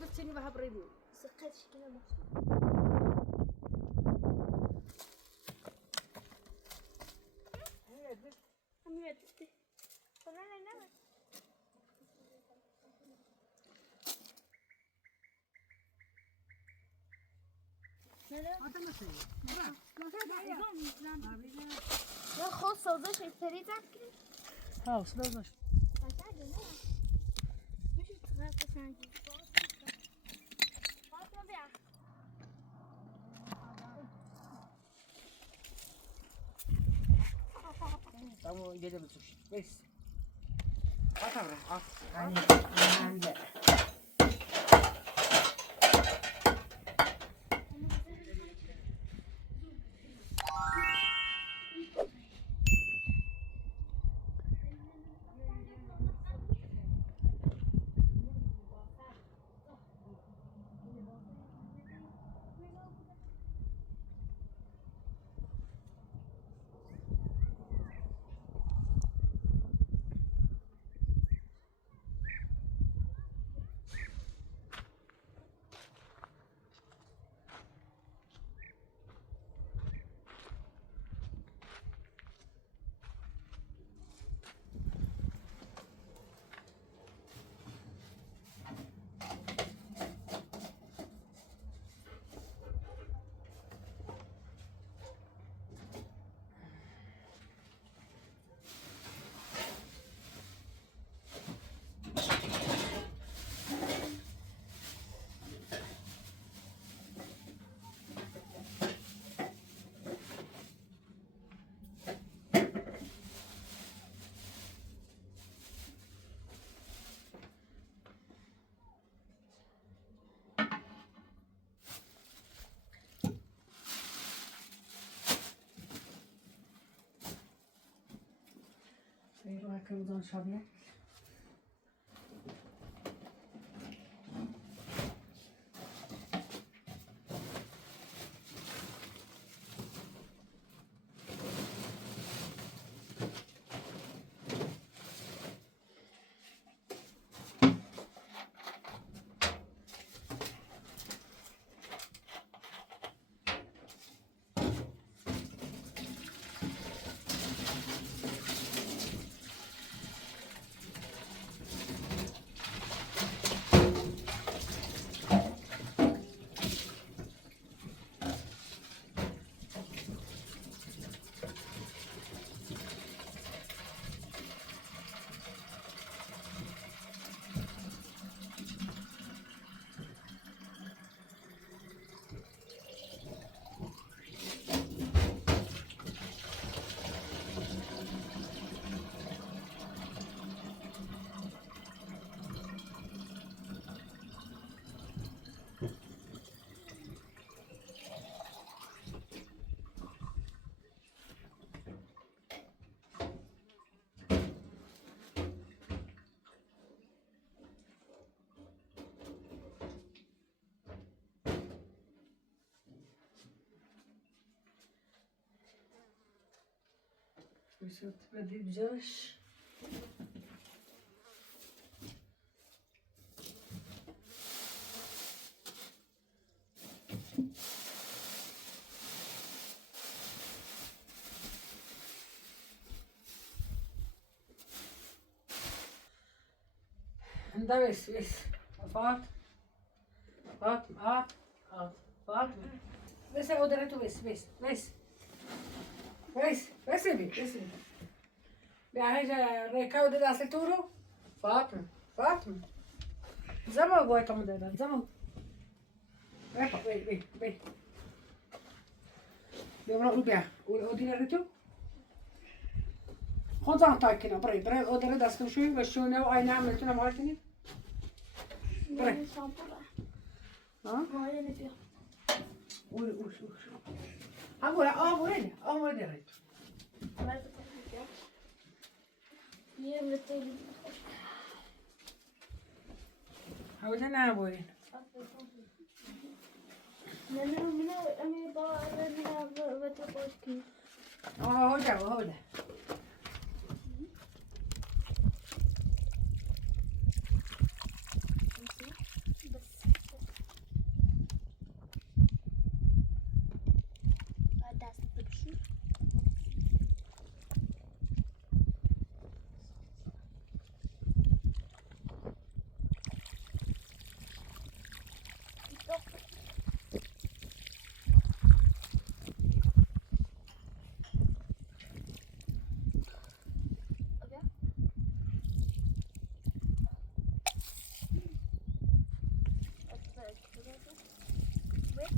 دستني بها بريدو سقط شكلها مخصوص لا خلاص صوزش اشتريت اكل ها صدقش مش تغير سانجي تمام جدا بتسوش بس عطر يعني عند ايه كم شابيه وشوت بدي بجرش ده بس فاط فاط بس قدرته بس بحاجة ريكاو ده سلتورو فاطمة زمان قوي تمام ده زمان بي بيورا قلبيا ودينا ريتو خذ عن تاكينا بري قدر ده اسكن شوي وشونا وأي نعمل تنا مارتني بري ها قول هقول وين ريتو هقول أنا وين هو ده Bakın.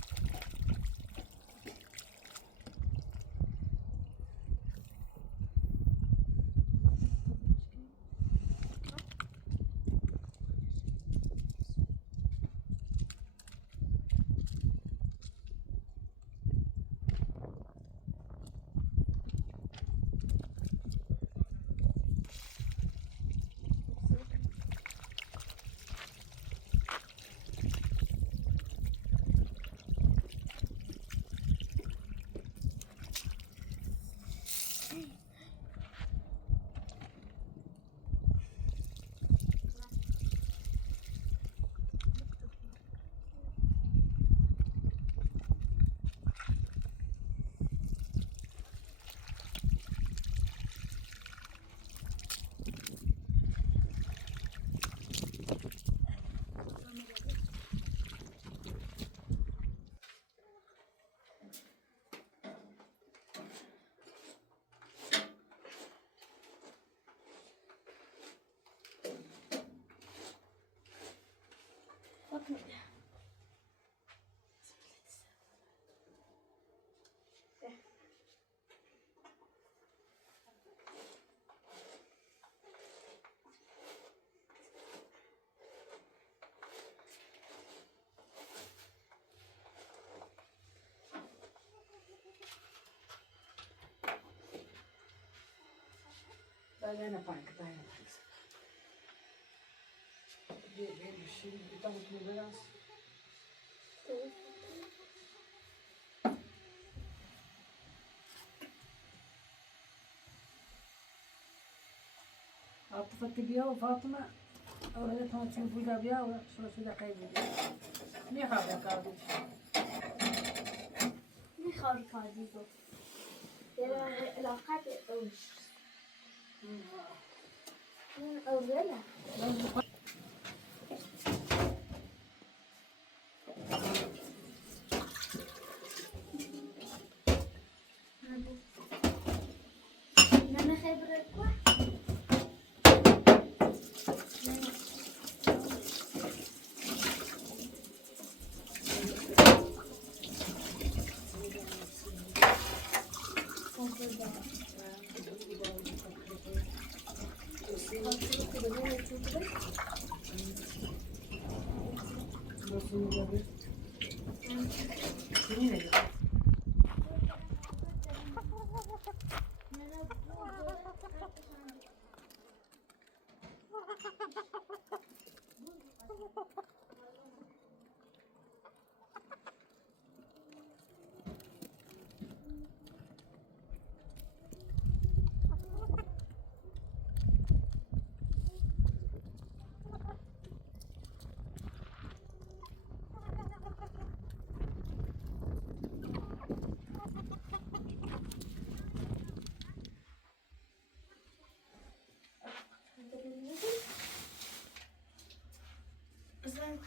Dai una panca, dai una panca. Vedi, scegli, tanto tu mi vedrà. عاطفتي بيها وفاطمة أولادها تنفذها بيها وشو شو قايبة بيها. ليه خابر كابو؟ میخواد کاری رو علاقه به اوش این اوله نه خبره کو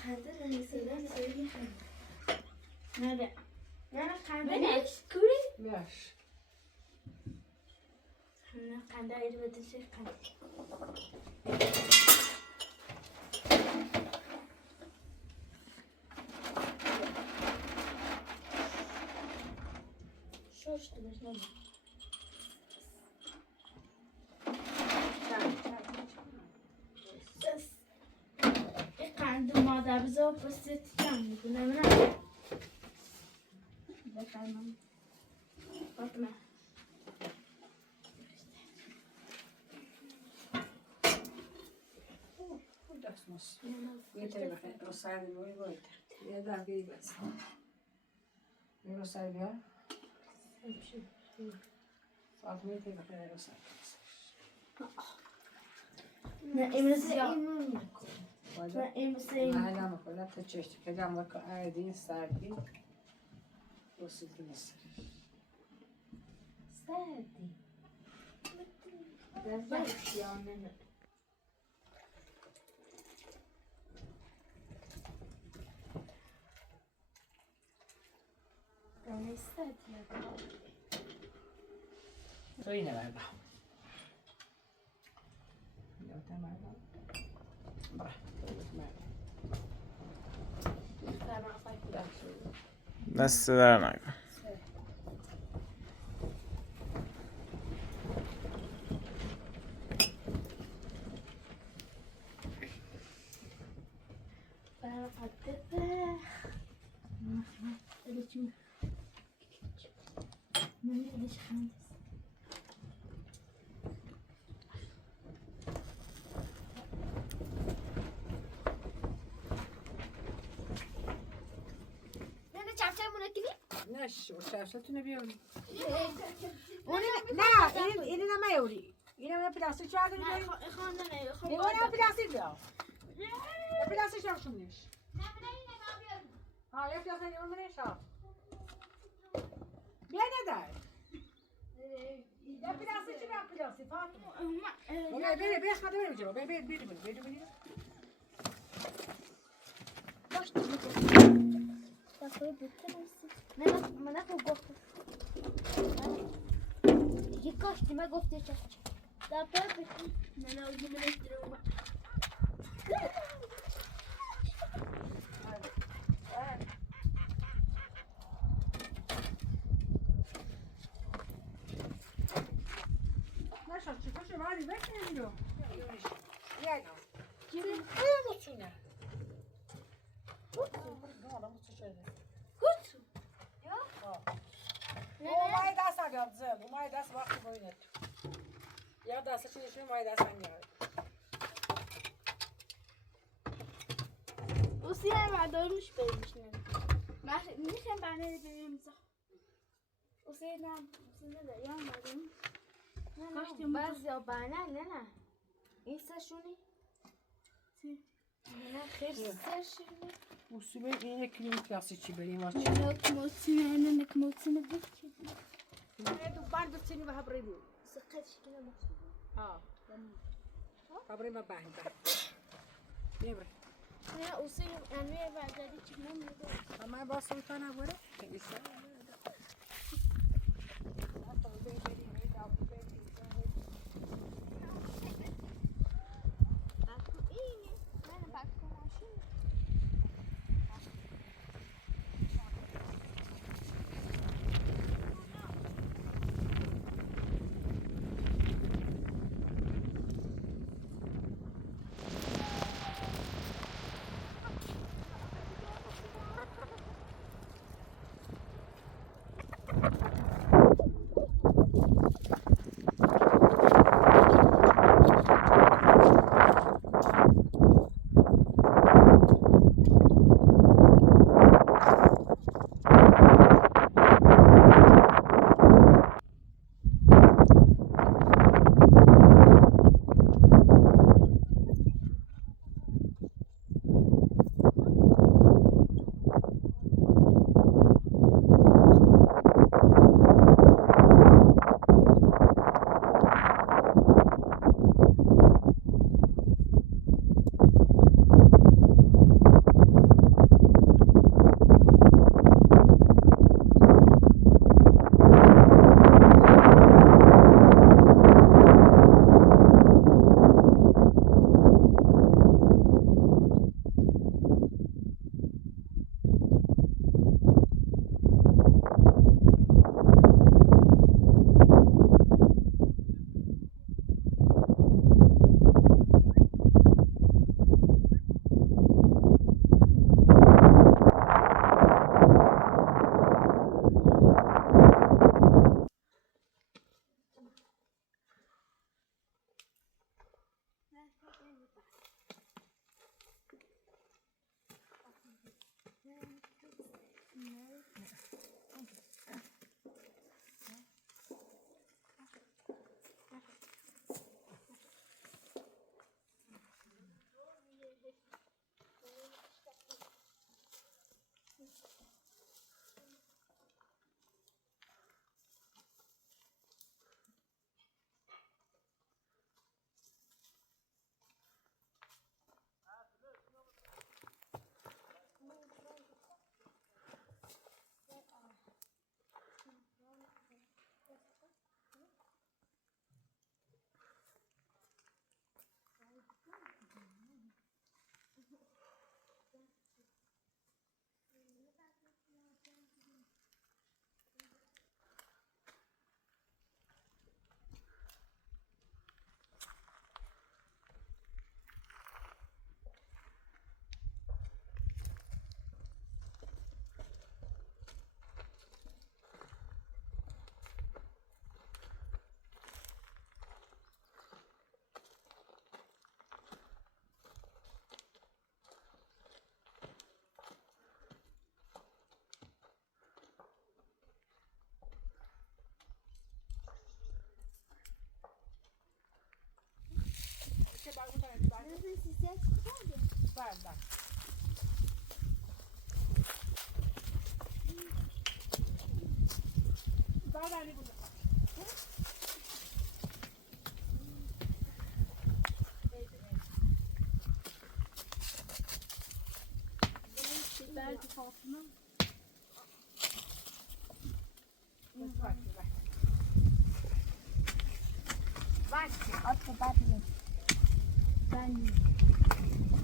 خنده نمیسیدن سویی خنده نه خنده نیست کوری Yaş. نه خنده ایرو بده چه خنده شوش تو بش نمید این خنده مادر بزا پسیت کم میکنه نه بفرمم فاطمه Dasmos. Yeter bakayım. O sahibi boyu boydu. Ya da bir bas. Ne o sahibi ya? Fatıma yeter bakayım o sahibi. نه امروز یا Valla. نه امروز Hala mı böyle taçıştık. Hocam bak ayırdığın sahibi. O sildi nasıl? سردی لذت یا نه دانستد یا تو اینه ver bak. Ya tamam. Bırak. Tamam. فرما فکر Bırak şöyle. دست در نکن. نه شفتونو بیارم. نه اینو نمیاری. اینو پلاستیک چهار داری بیاری. اینو پلاستیک بیار. پلاستیک هم شونیش. ها یک پلاستیک اون منش ها. بیا ندار. یا پلاستیک چی بیار پلاستیک فاطمه. ولی بیا خدا بریم جلو. بیا. من نکن گفتم دیگه کاشتی من گفته چه در پای بکنم من آجی من اشتره اومد نشد چی کشه ولی بکنیم رو. بیا اینا. مچونه. مای دست نگرد زد. مای دست وقتی باید. یا دست چی نشون مای دست نگرد. اوسی هم مدارمش بریشنه میخوام بانه بریم اوسی نداره یا مدارم کاشتی باز یا بانه نه این سشونی نه خیر سشونی اصولا این کلیم پلاستیکی بریم واسه. نکموتینه بکشید. تو بند بچینی و هبری بود. سقطش کنم. هبری ما بند. نیبره. نه اوسی انوی ورداری چی نمیده. اما با سلطان هبره. geldiler. Daha da hani burada. Belki altına. Bak. Bak. At da ben. Ben.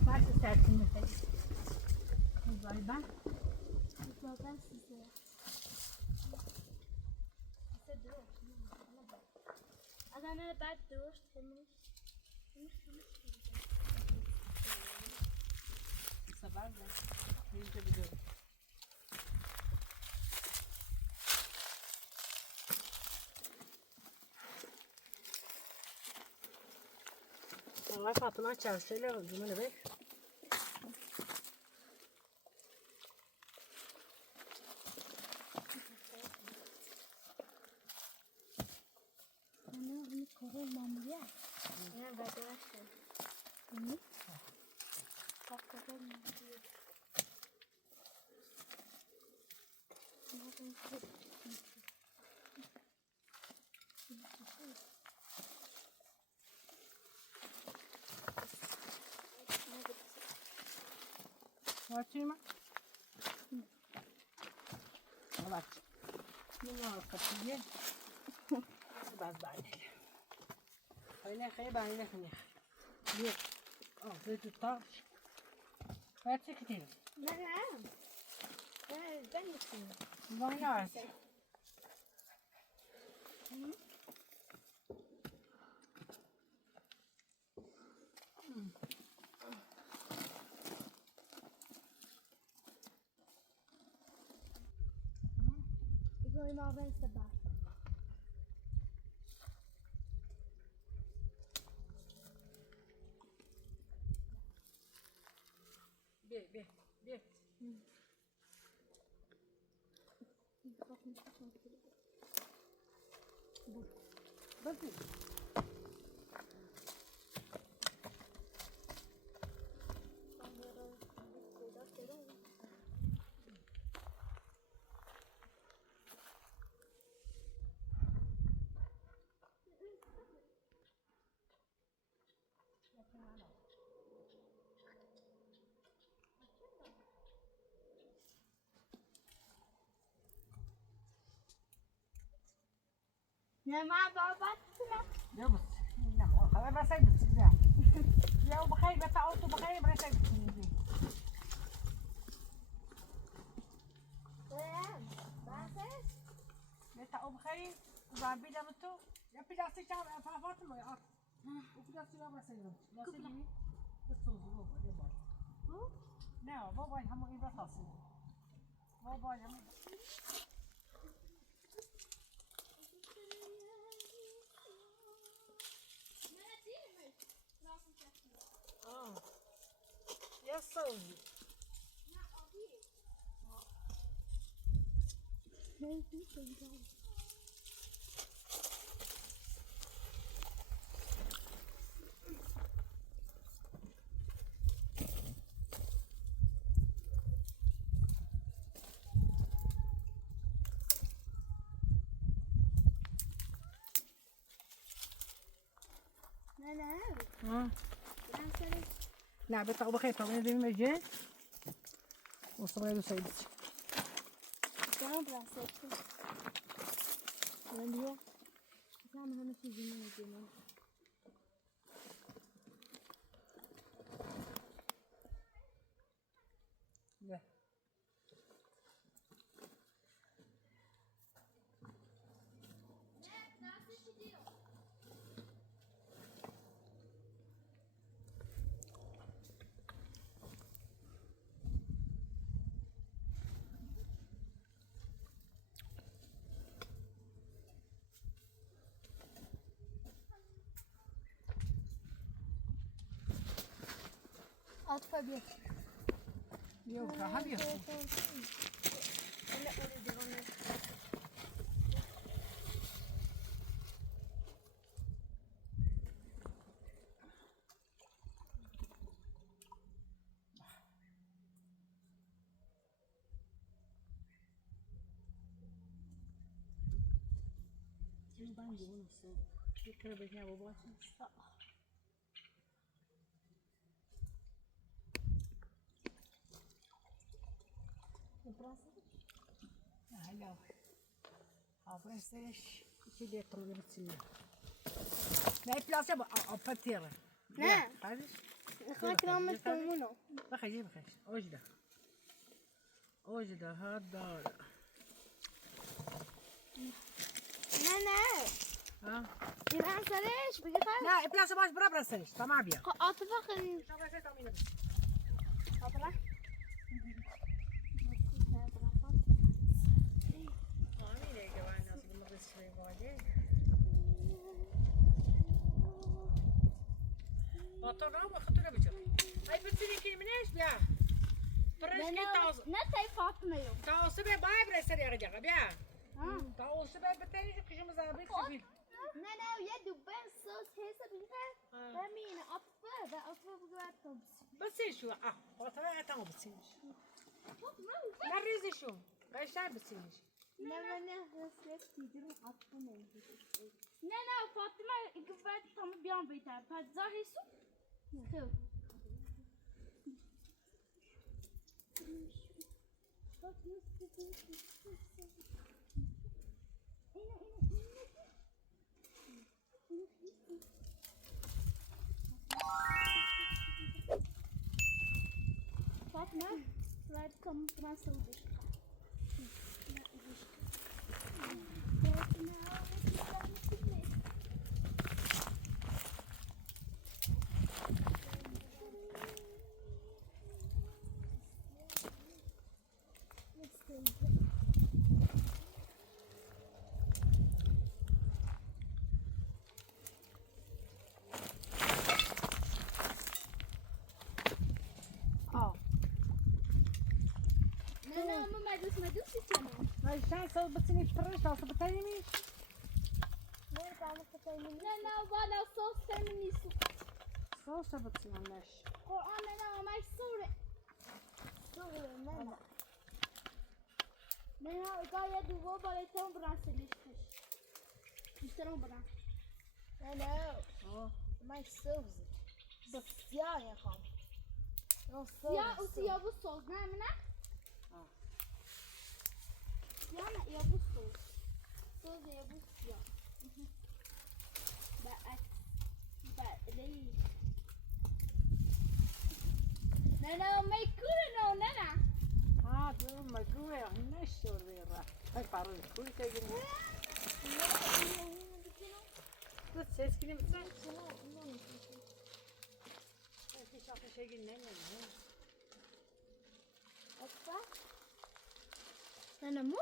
Bak istersin mesela. Kızlar ben. Ben size. Size dur. Adana ben dur. Temiz. Sabah da. Neyse biliyorum. Vallahi Fatıma çarşıyla oldu mu ne be? Ana ini korumam ya. Ya bada şey. Ini. Bak korumam diyor. Açayım mı? Evet. Bunu kapıyı. Biraz daha inelim. Öyle şey ben yine yok. Altı tutar. Kaç gidelim? Ne? Ben gittim. Bana ver. Ik wil je maar wensen bij. Bir. Ik ga niet zo Bu. Bakın. Ne ma babatsına. Ya bu. İnanma. O kadar basaydı size. Ya bu bakayım. Bata auto bakayım. Basaydı size. Bata o bakayım. Ben bir damı tu. Ya plastik çam. Fatma mı? At. O plastik var basaydı. Plastik mi? Nasıl oldu bu? Ne var? Bu? Ne var? Bu var. Hamur ibret alsın. Bu var. Hamur. Yes, so. Ne? Ha. Ben sana لا بتاع بخير طبعا زي ما جاء وصبغي له سيد sana bıraksaydım. Ben diyor. Sen hemen sözünü ediyorum. لا Atfa bir. Yok hadi yok. Öyle öyle onu. Ben de onu sor. Bir kere bekle baba. Hello. Abraceš, ti dietro le vicine. Ne piace a partire. Ne? Hadi. خاك رامت منو بخي وجده. وجده هذا. نه ها؟ ایران سرش بگی خواهد نه piace باش برا سرش تمام بیا. عاطفه خیلی عاطفه همینه که من از اون قصه واجه. Motor nou, maar gaat u dat beetje. Hij bent er niet meer bia. Precies taus. نه تای فاطمه یو Taus be bay bre seri aga bia. Taus be beteni şu kışımız abi sefil. نه نه یه دوبه سوس هست بگی خواهد بمین عاطفه و عاطفه بگوید تمس بس شو فاطمه تمام بسيش. لا ريزي شو. قايش بسيش. نه هست دیدیم عاطفه نمیدید نه فاطمه گوید تمام بیان بیتر پس زاهی سو خب Fatma, laat kom Franse udishka. نه ما مدوسی کنم ما شانس بتني فرش taus beteni mi? نه والا صوص فمینیست Sausa beteni neş. قرآن نه ما سوره نه قاعد دوباره بالای تو براسلیش کش بیشترم برام نه ما سوزی بسیار خام سیاه و سیاه و سوز نه سیاه نه یا بو سوز سوز یا بو سیاه بعدی نه میکنه نه Ha, dur magure neş oraya. Hay paro, kul kayın. Bu ses gibi mi sen? Bir şarkı şey ne? Asla ne mu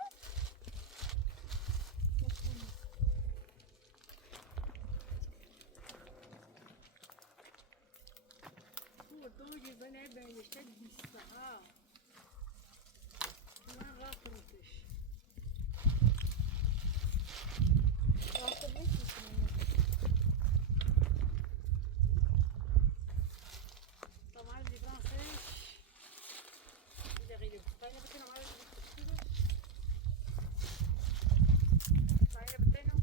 Bu doğru ben ben işte bir ha. Ben rahatmış. Tamam, bir fransız. Bir de geliyor. Ben yapayım ama. Ben yapayım.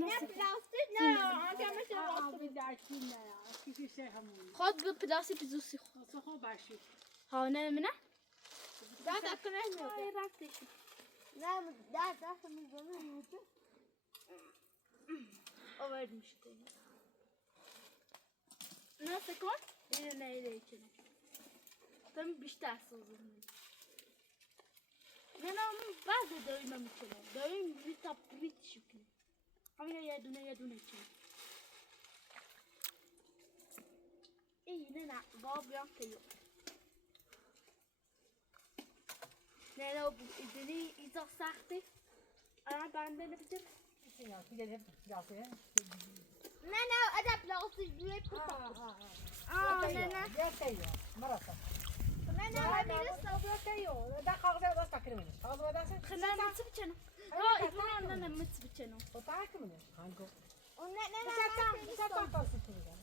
نه پلاستیک نه آنجا میشه Abi dersin ne ya? Hiçbir şey hamur. خود به پلاستیک بزوسی خود Soğuk başı. ها نه منه بعد اکنه میاد رفتش نه دست میزنه میشه آوردیشته نه سکن اینه نیره کنه تم بیشتر سوزن نه من بعد دایم میکنه دایم بی تپریت شکنه همین یه دونه کنه نه باب بیان کیو نه bu izini izah سخته الان بنده نمیتونم Ya bir de yapı. نه ادب پلاستیک روی نه Yatıyor. Marasa. نه همین است Yatıyor. Da kağıza da takılmış. Kağıza da sen. خلنا نمسك بتشنو ها انا نمسك بتشنو O takılmış. Hangi? نه Sen tatlısın ya.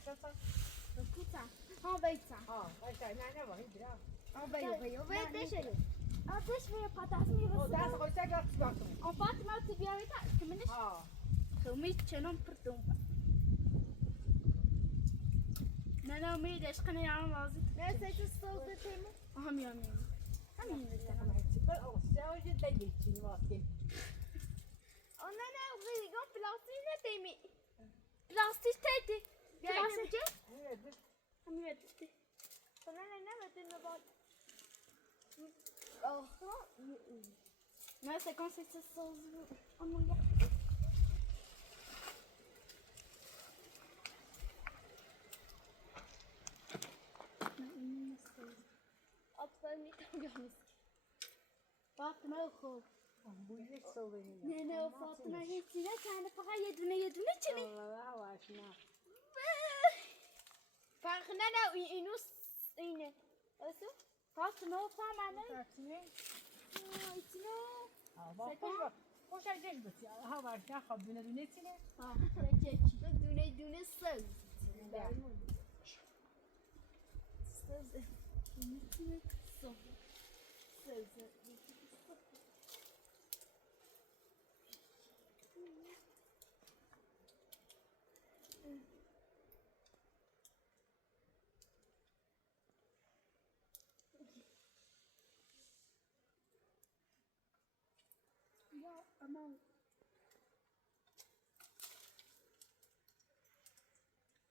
كوتا ها بيتا Ha, işte ne var? Hadi ya. ها بيو بيتش Ateş ve patates mi O yapıyorsun? ders koysa gel baktım. On Fatima te vier weet dat, tenminste. Ha. Gemis chenon perdon. Nana mi de şkana yan lazım. Ne seçti sosu temi? Aham yan yan. Hem yan Ama hepsi böyle olsa önce de geçin vakti. Ona ne uygun plastik ne temi? Plastik tedi. Plastik. Evet. Hem vetti. Ona ne vetti ne bak. Aha. Neyse quand c'est sosu. Ama ya. Atlarım yıkamıyoruz. Fatıma yok. Bu ilk soruyu. Ne o Fatıma hepsine kendi para yedine içini. Allah aşkına. Farkında ne inus yine. Nasıl? Fatıma o falan ne? Taksine. İçine. Ha bak bak. Hoş geldin bak ya. Ha var ya habine dünesine. Ha, peki. Düne söz. Söz. Düne söz. Söz. Ya aman.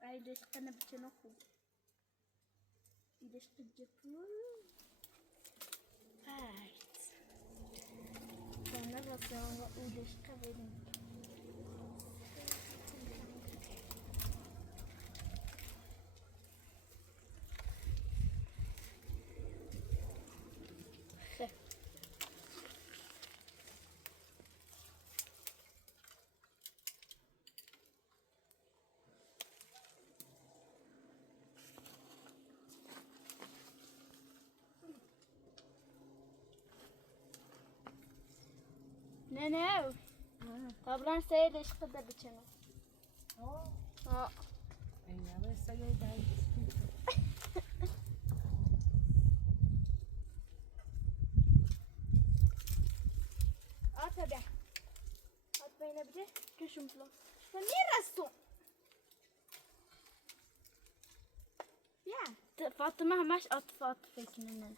Ay deixa na pequena cu. Deixa de por. Parte. Quando você o deixa cabelo. Ne? Tablan saya deixa da pequena. Oh. Ha. Ya ben sayıyı da. At abi. At bana bir de düşün falan. Sen niye rastın? Ya. Fatıma hemen at Fatıma'nın.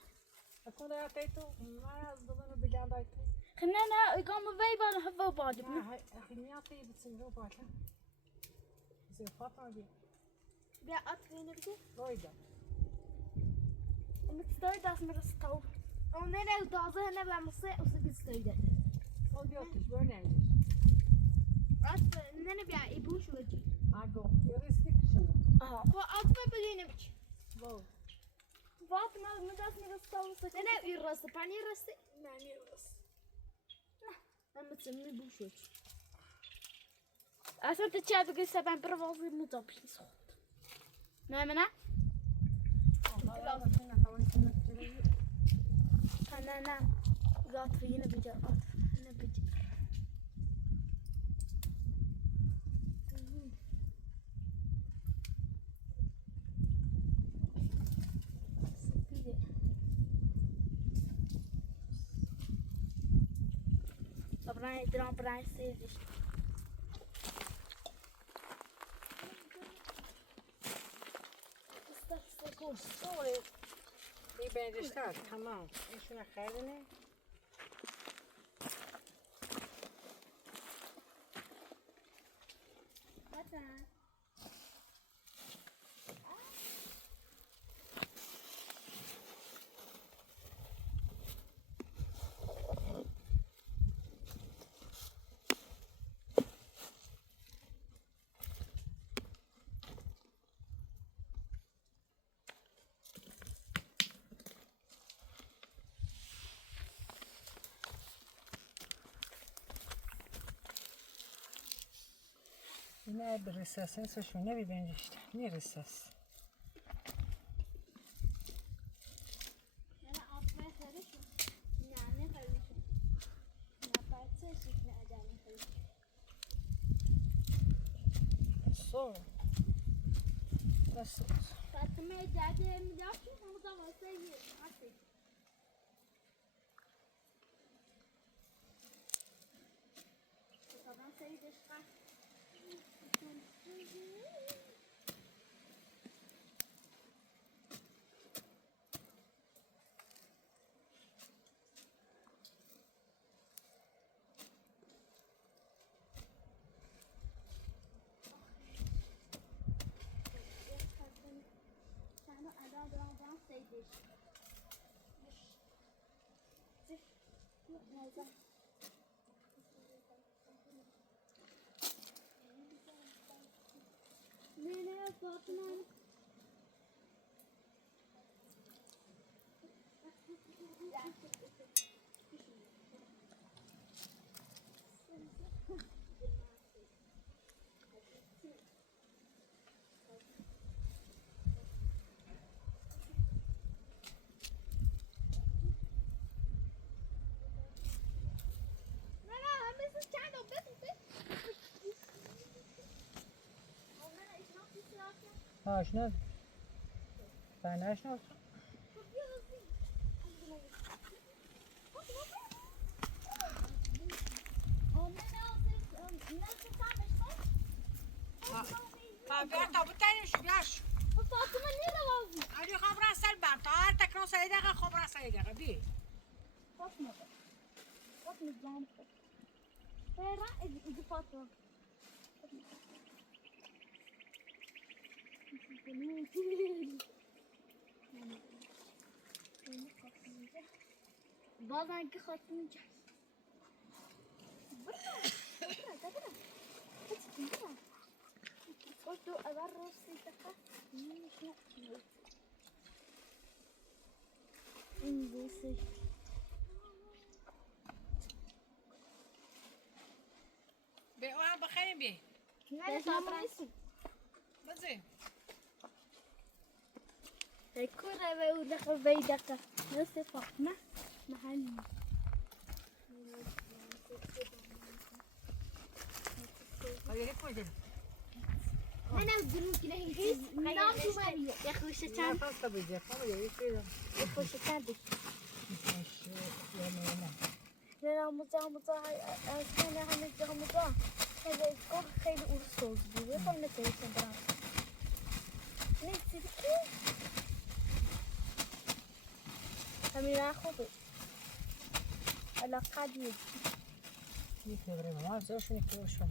Ako da yatayto. Mas dolanı bilendayto. خلينا يقوم بيبان هفا بعد. Ha hinyatı bitsin bu bakın. Bize Fatma bir. Bir at bana bir de. Doydu. Om het stuit als met een stouw. Oh nee, nee, dat is net bij me of ze het stuit. O diyoruz böyle neydi? At nee, ja, ik boos met je. Ago. Yoristik şimdi. Aha. Voor at me beginnen met je. Wow. Wat maar met dat met een stouw. Nee, nee, u rust. Pan je rust? Nee, niet rust. Dan moet ze me boos met je. Als het je hebt gezegd, ben ik wel weer moet opschieten. Nee, maar nee. Kanana. Gaat voor je een beetje af. Een beetje. Braai steeds. Sorry. Ik ben de stad. Tamam. Is je naar Geldene? Wat dan? Ne bir resesini seçiyor. Ne bir bence işte. Ne reses? Yani atmaya karışım. Yani karışım. Yaparsa şifre ederim karışım. Sonra. Nasıl? Fatıma'ya derdim yaptım ama da varsa yiyelim. Artık. Nereye bakın? آشنا ben aşina olsun. Ver tabutayım şu yaş. Fatıma nerede var? Ali خبر سر بر تا هر تکرار سه دقیقه خبر سه دقیقه بی. Fatma. Fatma canım. Ferra idi Fatma. Bazen ki katlayacağız. Bırak. Foto agarro sitaka. İngilizce. به آن بخیریم بی. Ne zamanısın? بزی. Ekura ve ulaka beydaka. Nasıl Fatma? Mahalli. Hayır koydum. أنا بدون كده هنجيب نام شمالية يا أخوي Ne شتان yaparsa bize. Ama ya şöyle. يا أخوي شتان دي Şu yemeğine. لا مزا أنا هنجي مزا هذا يكون خير أرسل بيه فما تيجي تبرع نسيت كي أمير أخوي على قديم Yıkıyorum ama zor yıkıyorsun.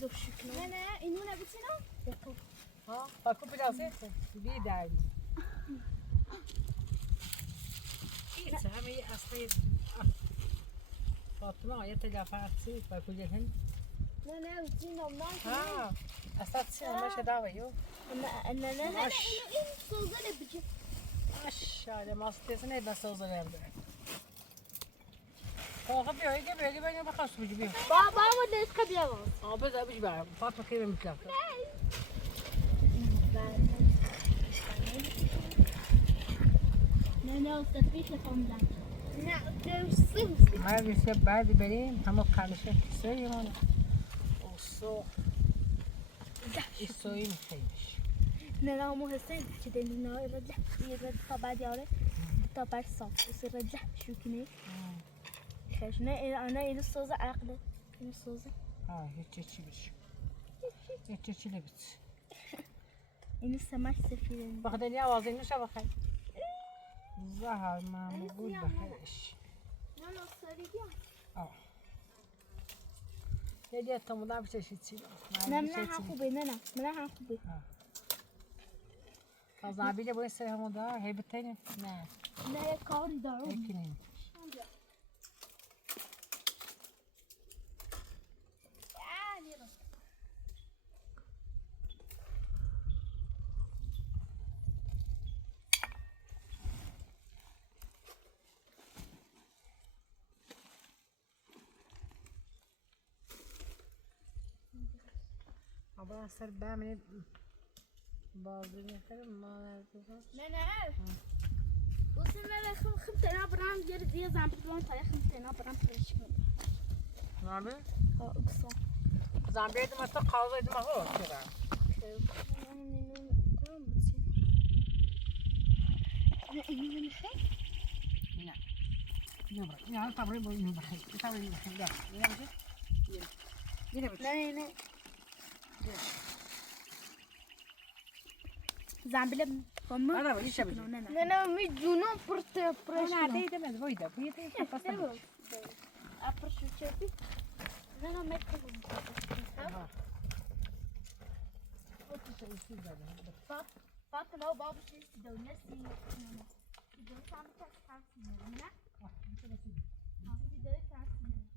زوج شكرا أنا إنونا بتنا يا أخوي Ha, bakın biraz yeter. Bir der mi? İyi, hem iyi aslında. Fatma ya telefon bakın gelin. أنا بتنا ما Ha, aslında ama şey daha var yok. أنا إنه إيه صوزنا بجي Aşağıda mastesi ne nasıl olsa verdi. Kalkıp bir öyle ben bakalım su gibi. بابا ما ده إسكابيا Abi de bir bak. Fatma kıyım mutlaka. أنا وصفيت لكم ده نعم صمص Her bir şey bazı benim hamur karışık söylüyorum. O su. Suyum şeymiş. نرى مهسن كده إنه يرجع طبعا دياره طبعا صف يرجع شو كني خشنا أنا إلى الصوزة عقله إلى الصوزة Ha hiç içmiş. Hiç içilebilir. إلى السماء سفيرين Bak deniya ağzını şa bakayım. Zahar mamul bahş. أنا صارية Ne diye tamudan bir çeşit çiğ. نمنا حقوبي نمنا حقوبي Kazan bile bu sefer da hebeteni. Ne? لا كاري دارو Ekinin. Ama ser ben beni bazı yakarım mı? لا أنا وصلنا لخمسة أنا برام جري زي زعما طريق خمسة أنا برام فريش Ne abi? أقصى Zambiydim hatta kavgaydım ama o kadar. Ne bırak? Ya tabii bu ne bırak? Tabii ne bırak? Ya ne bırak? Yine bir. Ne? Zambile bomba. Araba işe bir. Ne mi juno pırtı Ona değdemez buydu. Bu yedi kafasına. Apırşı çöpü. Ne mekke bu. Aha. O kişi işsiz zaten. Fatıma babı şey dönesi. Dön sen bir tek sensin ne? Ah, bir tane şey. Bir de sensin.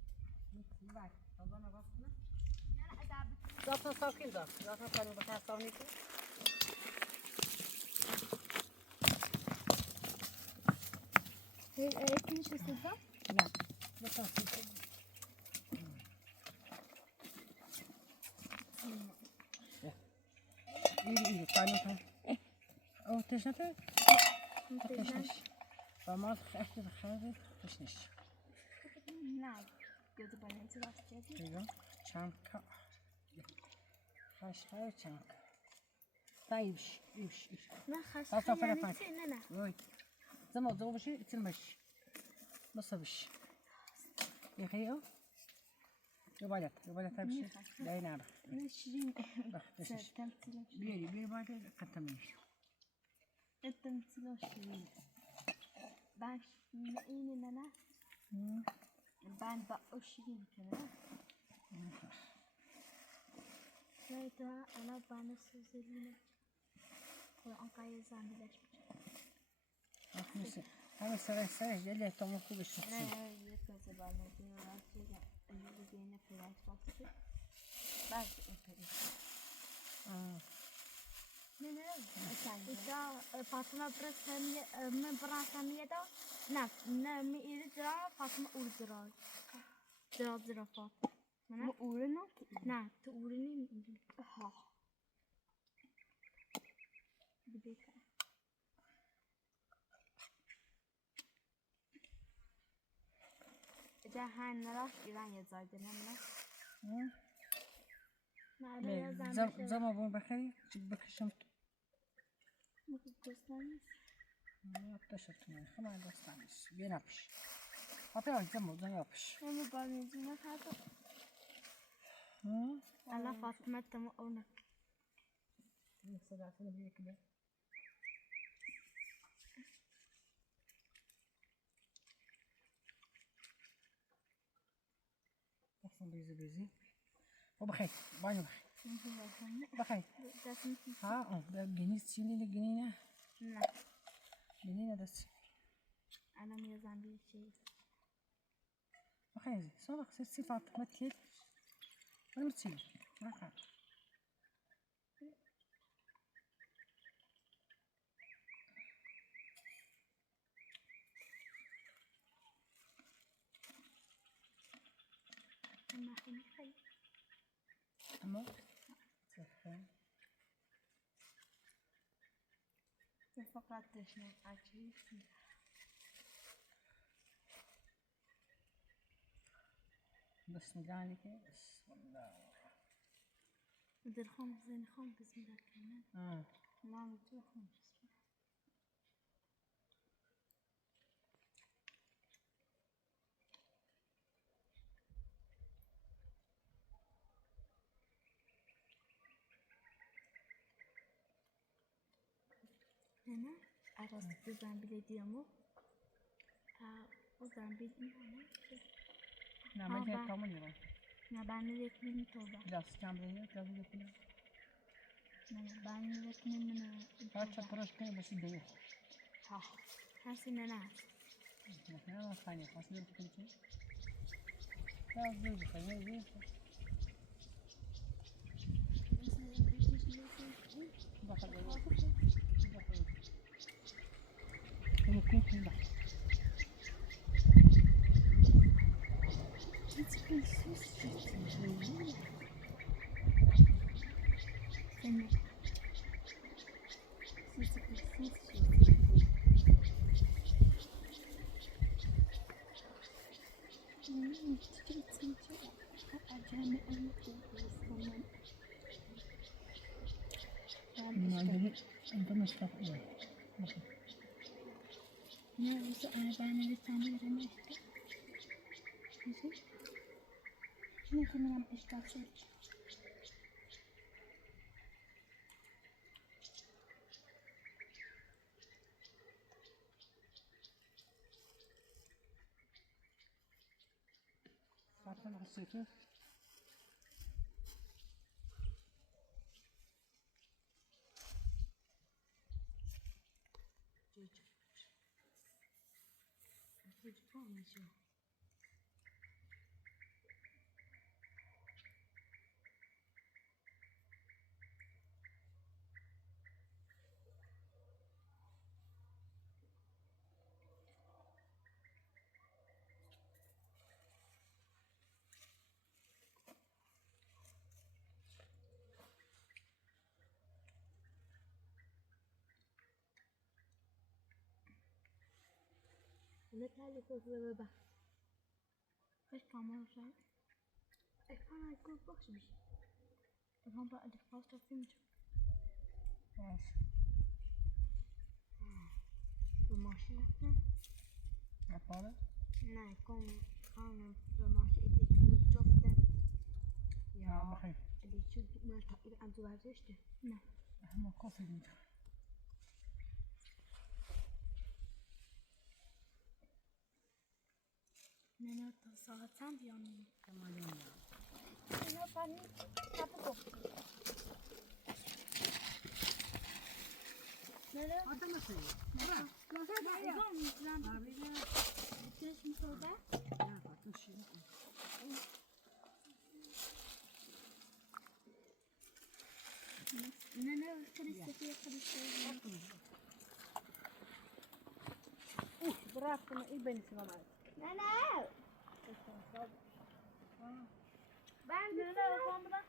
Bak, babana baksana. Ne adabı. Zaten sakın da. Zaten sen bu kadar savunayım. Eğitim şişesi var. Ne? Zaten sakın. İyi, tamam. O teşneşte? Teşneş. Tamam, eşit xardi teşneş. Ne? Gözü bana intibas Diyor. Çanka. Xaşxay çanka. Taymış, iş. Ne haş Zaten yani falan. ne? Oy. Zaman bir şey itilmiş. Nasıl bir şey? Yıkıyor. Yuvalet bir şey. Dayına bak. Ne şirin. Bak, teşneş. Temsil. Bir bardak katamış. Temsil şirin. Ben iyi ne? Ben de o şirin kere. Neydi? Ana bana sözlerini. Kur'an kayı zannedeşmiş. Bak neyse. Ama saray gel tamam kubuşsun. Ne? Yıkası bana diyorlar ki önce yine prens bastı. Ben ne? Sen Fatıma Brasamiye'da ne mi iridra Fatıma Urdra. Dra Fatıma. Ne uğruna? Ne? Tu uğruna mı? Ha. Bir dakika. Jahan naraş İran yazardı ne? Nerede yazan? Zaman bunu bakayım. Bakışım. Mutlu göstermiş. Yapıştırdım. Hemen göstermiş. Bir yapış. Hatta zaman yapış. Ama ben yüzüme kaldım. Allah Fatıma tamam ona. Mesela seni bir ekle. Bakın bizi. O bakayım. Banyo bakayım. Ha, o da geniş geniş. Ne? Geniş de. Anam yazan bir şey. Bakayım. Sonra sıfat metil. Bunu mu sil? Bakın. Tamam. Sıfır. Fakat düşünün açıyorsun. Bismillahirrahmanirrahim. Bismillah. درخم زين خم بسم الله كمان ما متوخم هنا عرست زنبيل ديامو o zambil Ne yapacağız tamam mı? Ne ben de yakınım toba. Biraz kambrayı biraz yapayım. Ne ben de yakınım ne? Kaç proşkaya başı değil. Ha. Hasine ne? Ne var saniye fasıl bir şey. Biraz böyle sayı. Bakalım. Bakalım. Bak. Entonces está bien. Ne? Bu ana ben de tanıyorum işte. شنو كنا اشتغل بعدين حسيته نتعلم كيف بابا ايش كمان شيء ايش كان يقول بوش بيش الهم بقى اللي فاصل فهمت ماشي بماشي عطارة نه كم كان بماشي اللي جبته يا بخير اللي شو ما تقول أنت بعرفته نه هم كوفي منك نه تصاعد سند يعني تمام نه فني تابو نه هذا ما سوي ما صار يوم زمان بابينا كيش مسودا لا فاتوشي نه كريستي كريستي برافو ما يبين سلامات نه ben de telefonda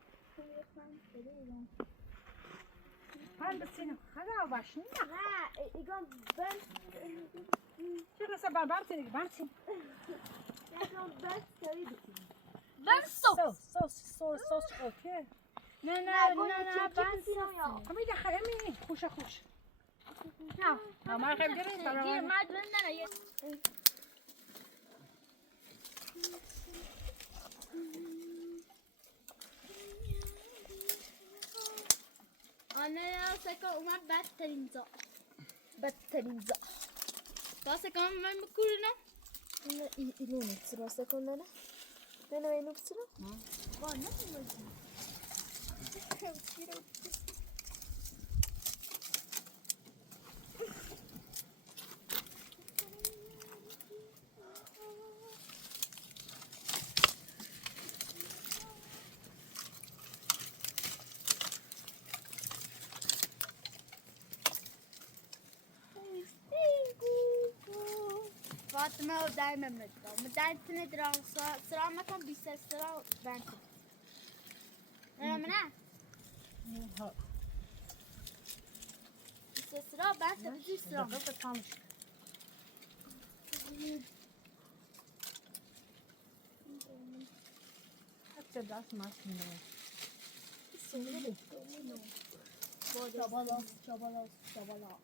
هل بسينا هذا وباشني ha igon ben شو نسبة بارتي بارتي igon ben söyledim Ben صوص اوكي ne ben söylüyorum هم يدخل امي خوش خوش لا ما خير جري Gir merdivenden ye. Anne ya sakın umar batterimza. batterizza Daha sakın ben mi kuruna? non è secondo me non è l'opzione Var ne mi? Fatıma o daimem nokta. Müdahale dransa sıra makam bir ses sıra ben. Ne? Bir ses sıra ben de bir sıra. حتى بعث ما اسمه Çabala.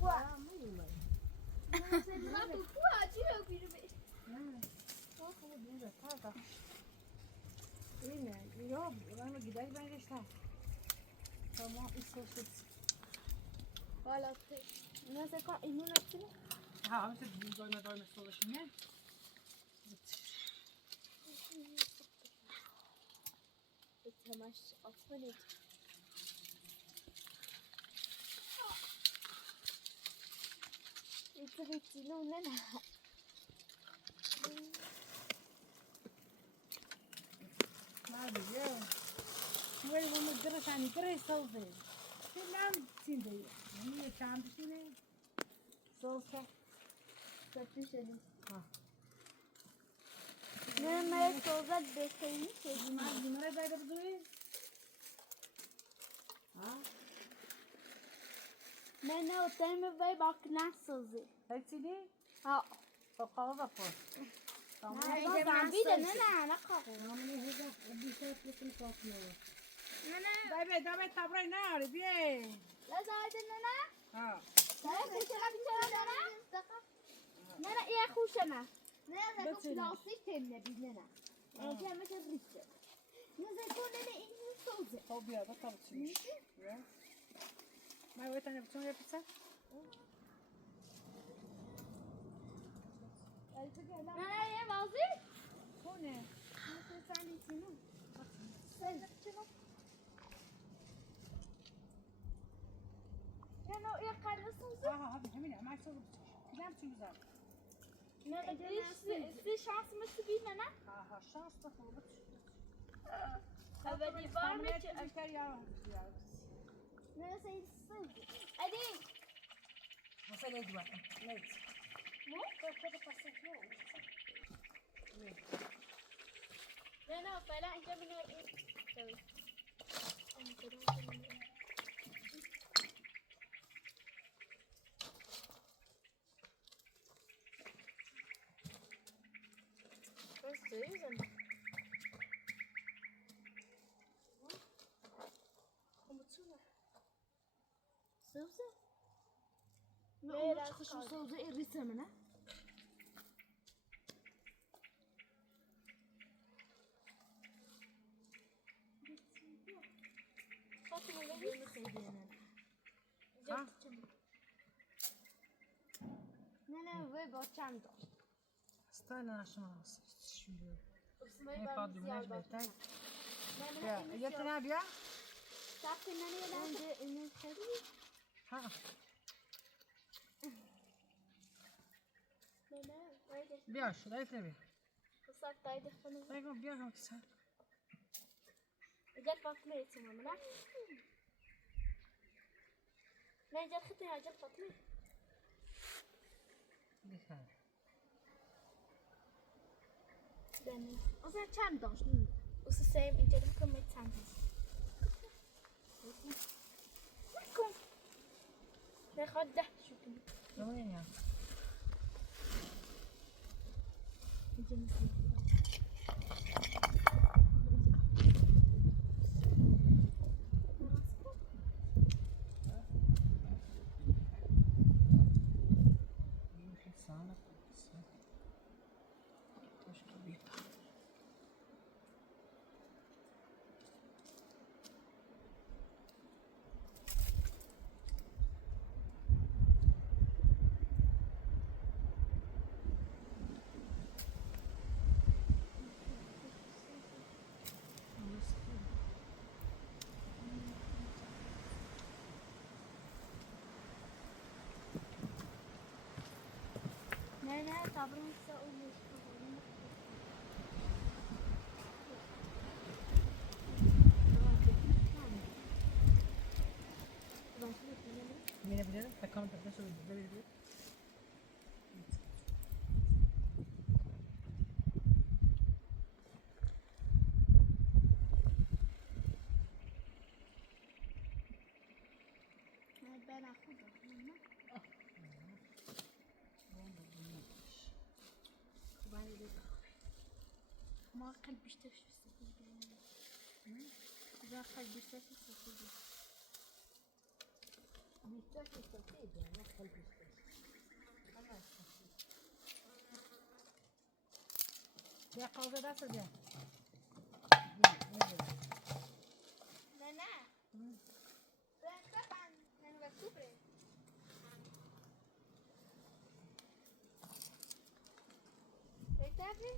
Bu acıyor birimi. Yine yok ben gider ben geçtim. Tamam istiyorsun. Valla ne zaman imun etsin? Ha ama siz doyma çalışın ne? Temaş atmalı. İşte bittiğini ne? Hadi ya. Böyle bunu gırışani gırışıldı. Selam şimdi. Niye çantışını? Soğukta. Satışalım. Ha. Ne merak olacak bekleyin. Bunlara da duruyor. Ha? Ne otel mi var bak nasıl? Hepsini Ha. sokağa da koy. Tamam. Ben bir de ne kaldı? Tamam ne hızlı. Bir şey yapıyorsun kalkmıyor. Ne? Davet tabrayı ne arı bir. La zaten ne? Ha. Sen bir şey ne? Ne iyi kuşana. نه زکو بتونی. پلاستیک تم نبینه نه اینکه همه چه ریخته نه زکو نه این سوزه خب بیا بطل چیش بیا ما باید تنه بتون یه پیتزا نه یه بازی کنه مثل سنیتینو نه نه یه قرص سوزه آها همینه ما چه بود کدام چی بزن نه دی شانس مثل بینه نه آها شانس بخور اولی بار میشه بیشتر یا نه سید سوزه ادی مثلا یه دوام ليت مو خذ قصة نه نه فعلا اینجا بینه این Where's Susan? سوزه نه، نه دست خوش کار. سوزه این ریسه منه Fatma یه ببین خیلی ها نه نه وی با چند داشت استنى عشان شو اسمعي هي بقى فاضي مناش زيادة. بيتاي لا يا لا يا تنابيا تعرف ان انا عندي ان الخليل ها لا لا رايدة بياش لا يتنبي قصات رايدة خلنا طيب بياش ما تسهل جت فاطمة يتسمى منا لا جت ختي جت فاطمة بيخال دني اصلا چند داشت وس سيم انت ممكن ما يتسمى لكم لا خده شو كنا وين يا انت مثل يمكن صانع مش كبير نه نه صبرم سأقول مين بدنا تكمل تدرسوا بالدبي بنا خودم ما قلبي اشتفش إذا قلبي اشتفش بيتاكل ترتيب يعني ما تخلي يا قوة ده سجى لا لا لا طبعا أنا بكبر تعرفي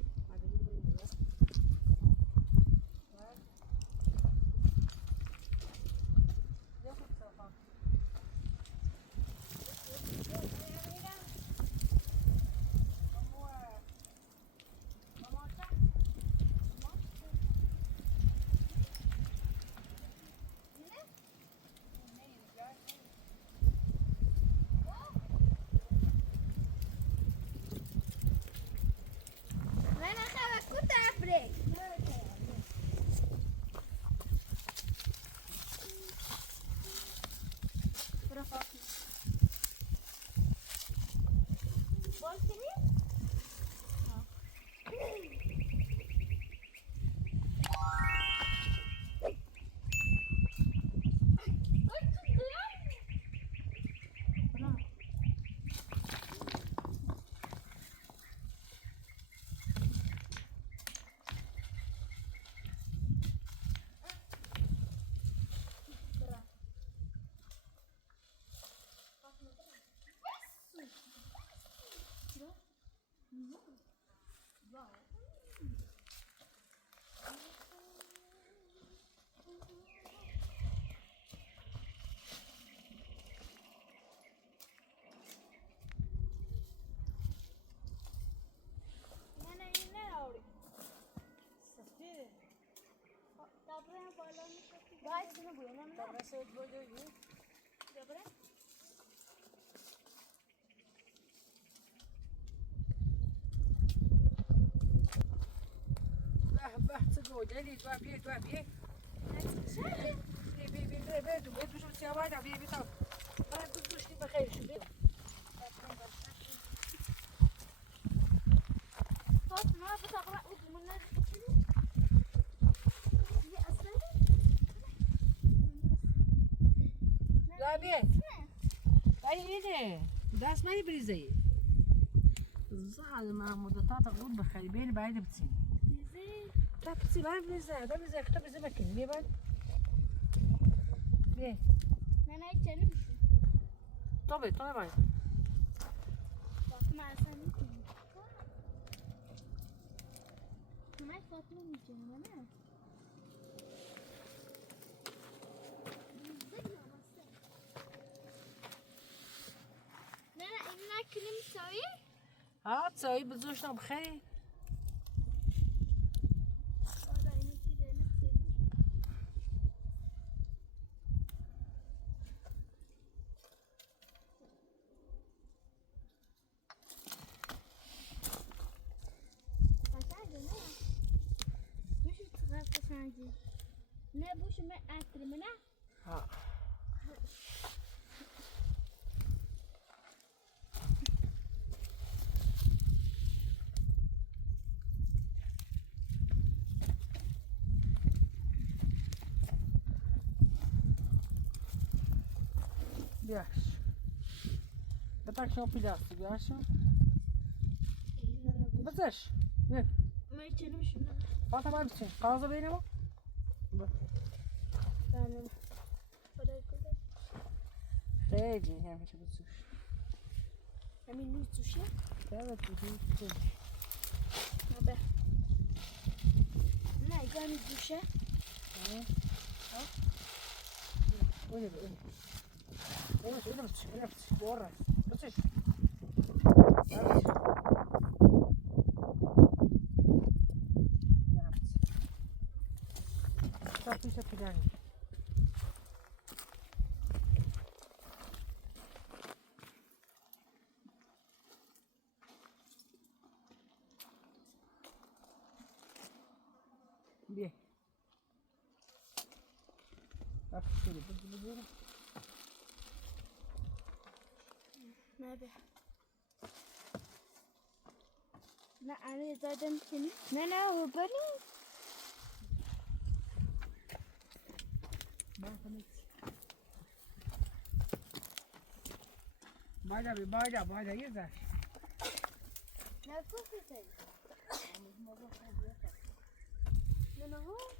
لا لا خبك سويت بودوي Dobra? به تقول لي دوابي دوابي بي بي بي بي بي شو سيابانا بي بي طب انا بدوش لي بخير شو بي Fatma بتقرأ من دوابي ايه داس ما يبري زي الزعل مع مدتات غض بخيبين بعيد بتسين لا بتسي ما يبري زي ده بزي اختار زي ما كان بيه بعد بيه أنا أتكلم طبي بعد فاطمة عشان ما فاطمة مجنونة أنا لا إننا كلمة سوي ها تسوي بتزوجنا بخير نه بوش من أكل منه ها Wiesz. Ja tak się opilasty, wiesz? No też. Nie. ما يتكلمش Fata var mısın? Fazla benim o. فعلا ولا كده Teddy, nie wiem, czy by coś. عامل لي سوشي Teraz to jest. نبه لا يقام السوشي Öyle bir. Öyle bir şey. Öyle bir şey. Doğru. Bu şey. Evet. Tak işte plan. Bir. Bak şöyle bu. نبه لا أنا زادم كني لا هو بري Bayla yüzer. لا كوفي تاني لا هو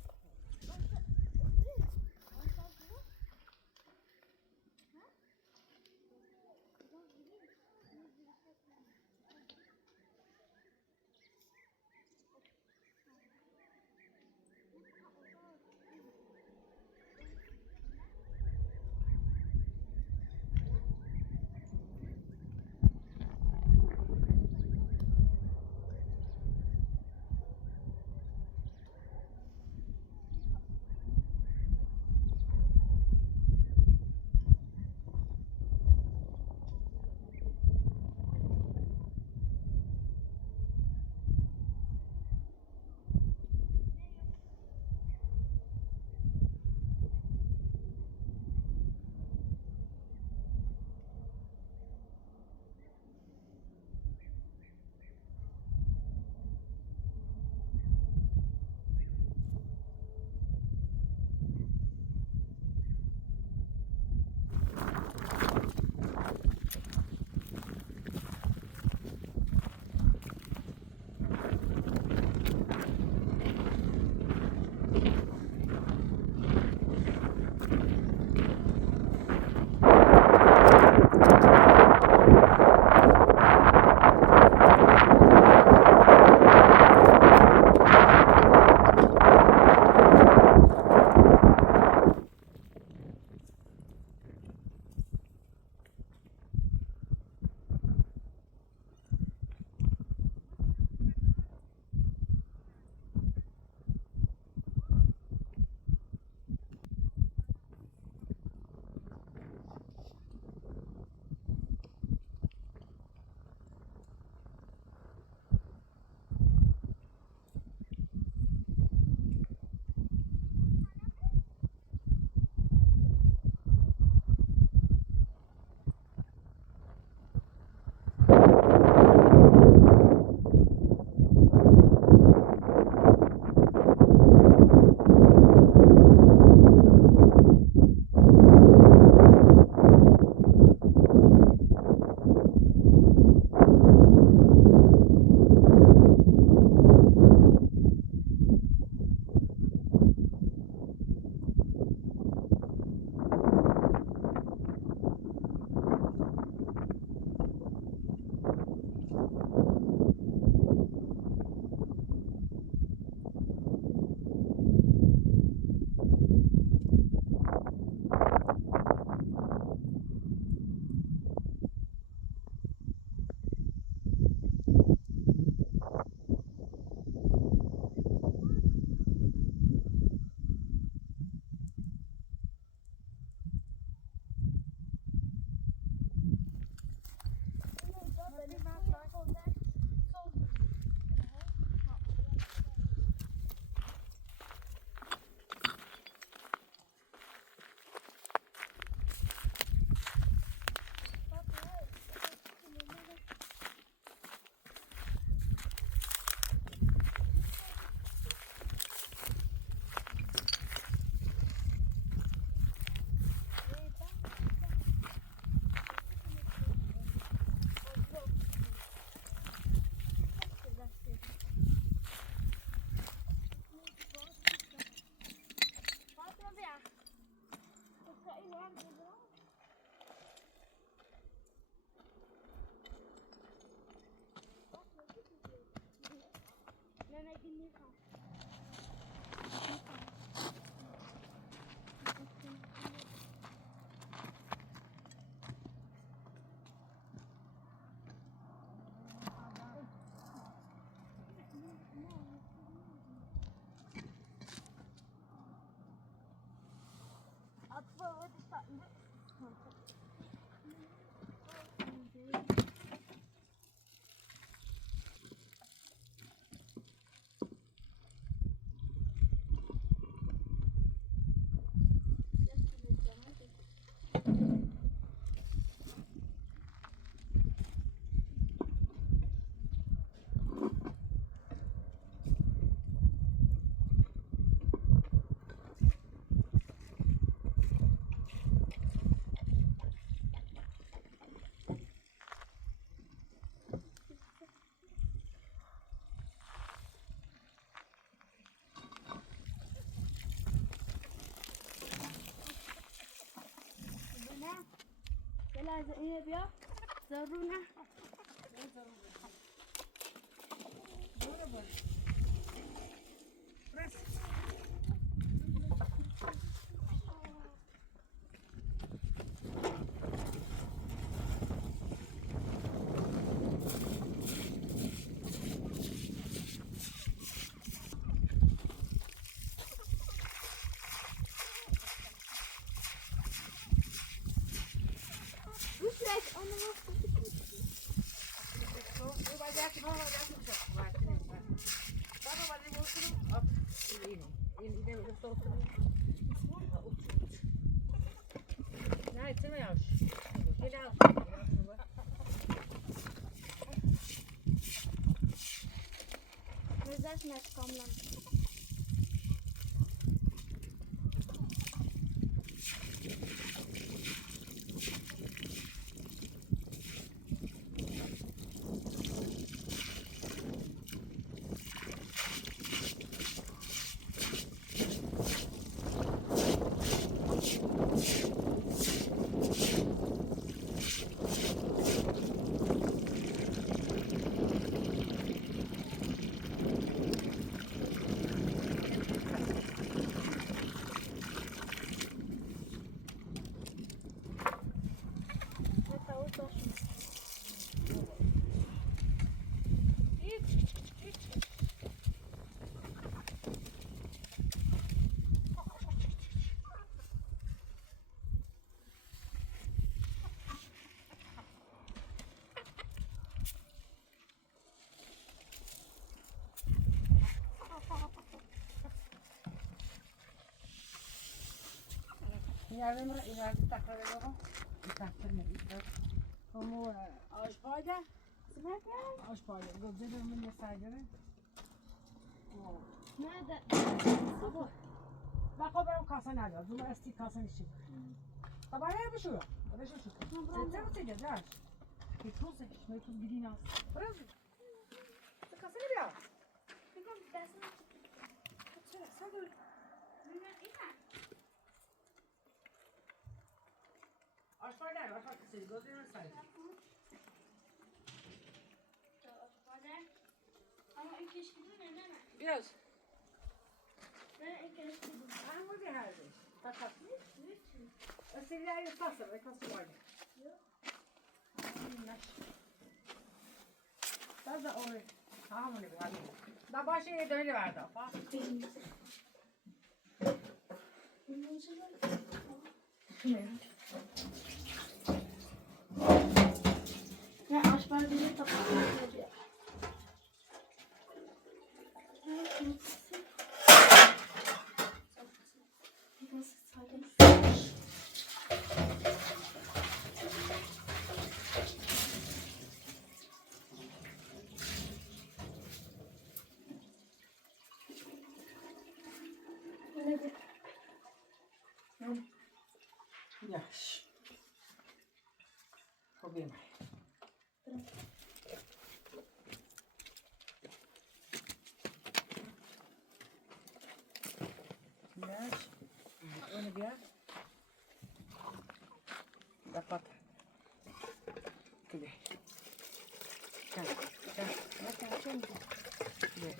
لازم اینه بیا ضرورونه Nej, till mig hörs. Neden ne kamlan? ileride takrar edelim. Takdir ne? Como aşpayda? Aşpayda. Gözlerim ne saygılı? Nerede? Bak o benim kasa nerede? Zula eski kasanın içi. Tabağı ne bu şu? Öyle şu. Sen mi çekeceğiz? Tuz gidin az. Biraz. Kasa ne ya? Sen dur. Aşpayda, aşpayda kısaydı. Gözlerim saygılı. Ama ilk iş gidiyor ne mi? Biraz. Ben ilk iş gidiyorum. Ben bu bir halde. Takat. Öseller yaparsa ve kası var. Yok. Ben de onu tamam öyle bir halde. Da başka yerde öyle verdi. Bak. Ne aşpar bizi tapıyor. Yaş. Problem. Yaş. Onu bir dapat. Gibi. Gel. Gel. Gel. Gel.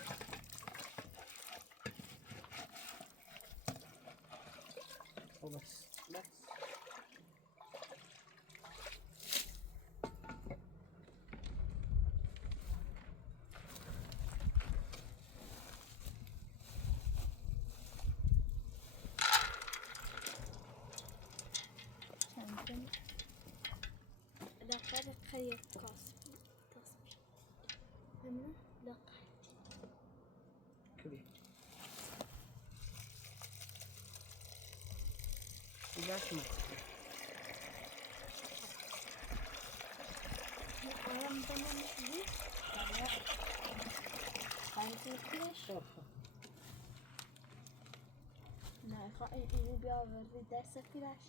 خير كاس همنا لا كبير إذا شو أنا متمم شديد ليش نه اینو بیاوردی دست پیرش